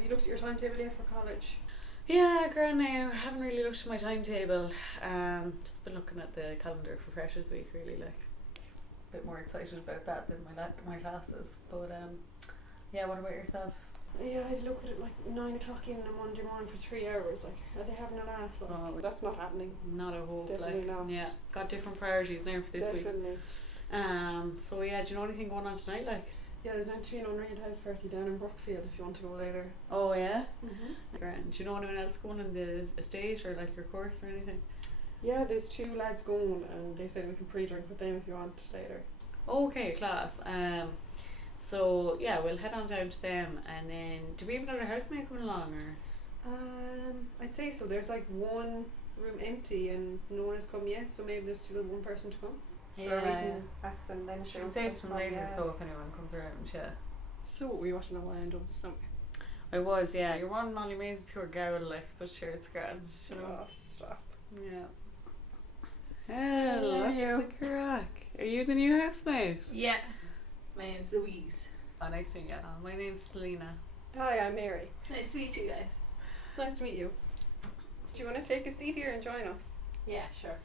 Have you looked at your timetable yet for college? Yeah, grand now. I haven't really looked at my timetable. Just been looking at the calendar for Freshers Week, really, like. A bit more excited about that than my classes. But yeah, what about yourself? Yeah, I had to look at it like 9 o'clock in on a Monday morning for 3 hours. Like, are they having a laugh? Like, Oh, that's not happening. Not a hope. Definitely like, not. Yeah, got different priorities now for this week. Definitely. So yeah, do you know anything going on tonight? Like, Yeah, there's meant to be an Unreal House party down in Brookfield if you want to go later. oh yeah. Mm-hmm. Grand. Do you know anyone else going in the estate or like your course or anything? Yeah, there's 2 lads going, and they said we can pre-drink with them if you want later. Okay, class. So yeah, we'll head on down to them, and then do we have another housemate coming along or? I'd say so. There's like one room empty and no one has come yet, so maybe there's still one person to come. Sure, we can ask them then. Should we say it to them later? So if anyone comes around, yeah. So were you watching a while in Dublin summer? I was, yeah. Your one Molly May's pure gowl, like, but sure, it's grand, you know. Oh, stop. Yeah. Hello, what's the crack? Are you the new housemate? Yeah. My name's Louise. Oh, nice to meet you. My name's Selena. Hi, I'm Mary. Nice to meet you guys. It's nice to meet you. Do you want to take a seat here and join us? Yeah, sure.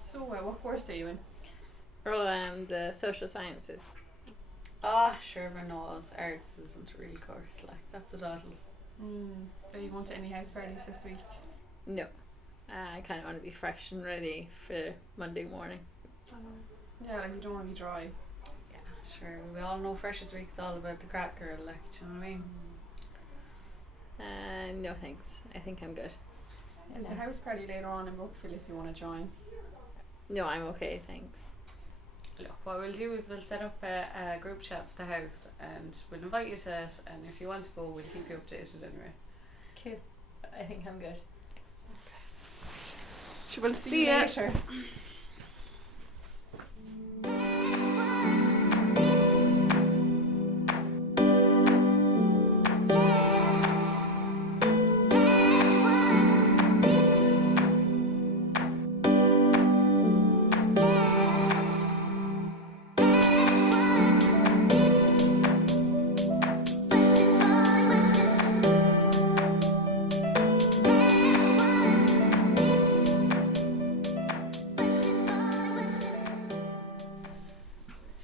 So, what course are you in? Oh, the social sciences. Sure, everyone knows arts isn't a real course, like, that's a doddle. Are you going to any house parties this week? No. I kind of want to be fresh and ready for Monday morning. Yeah, like you don't want to be dry. Yeah, sure. We all know Freshers Week is all about the crack girl, like, do you know what I mean? No thanks. I think I'm good. There's a house party later on in Brookfield if you want to join. No, I'm okay, thanks. Look, what we'll do is we'll set up a group chat for the house and we'll invite you to it, and if you want to go, we'll keep you updated anyway. Cool. I think I'm good. We'll see you later.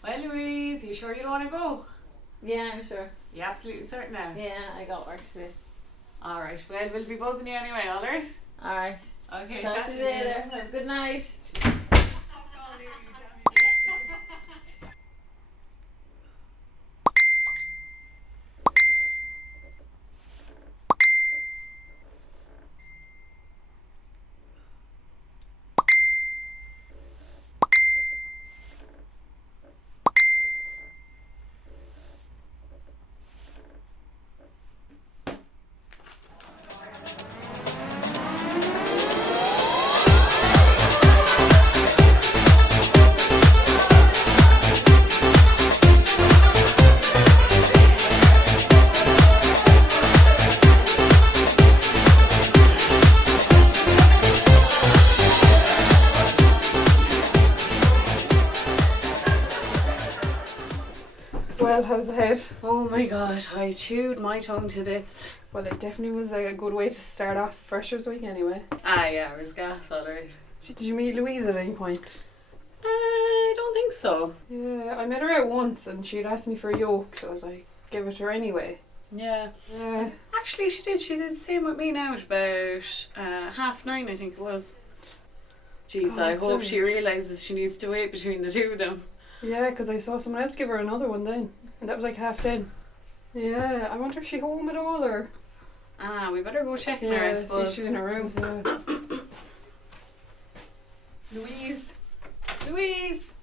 Well, Louise, you sure you don't want to go? Yeah, I'm sure. You absolutely certain now? Yeah, I got work to do. Alright, well, we'll be buzzing you anyway, alright? Alright. Okay, Talk chat to you later. Have a good night. Well, how's the head? Oh my god, I chewed my tongue to bits. Well, it definitely was a good way to start off Freshers Week anyway. Yeah, it was gas, alright. Did you meet Louise at any point? I don't think so. Yeah, I met her out once and she'd asked me for a yoke, so I was like, give it to her anyway. Yeah. Yeah. Actually, she did the same with me now at about 9:30, I think it was. Jeez, God, I that's hope right. she realises she needs to wait between the two of them. Yeah, because I saw someone else give her another one then, and that was like 10:30. Yeah, I wonder if she's home at all or. We better go check her, Yeah, I see if suppose. she's in her room. Yeah. Louise! Louise!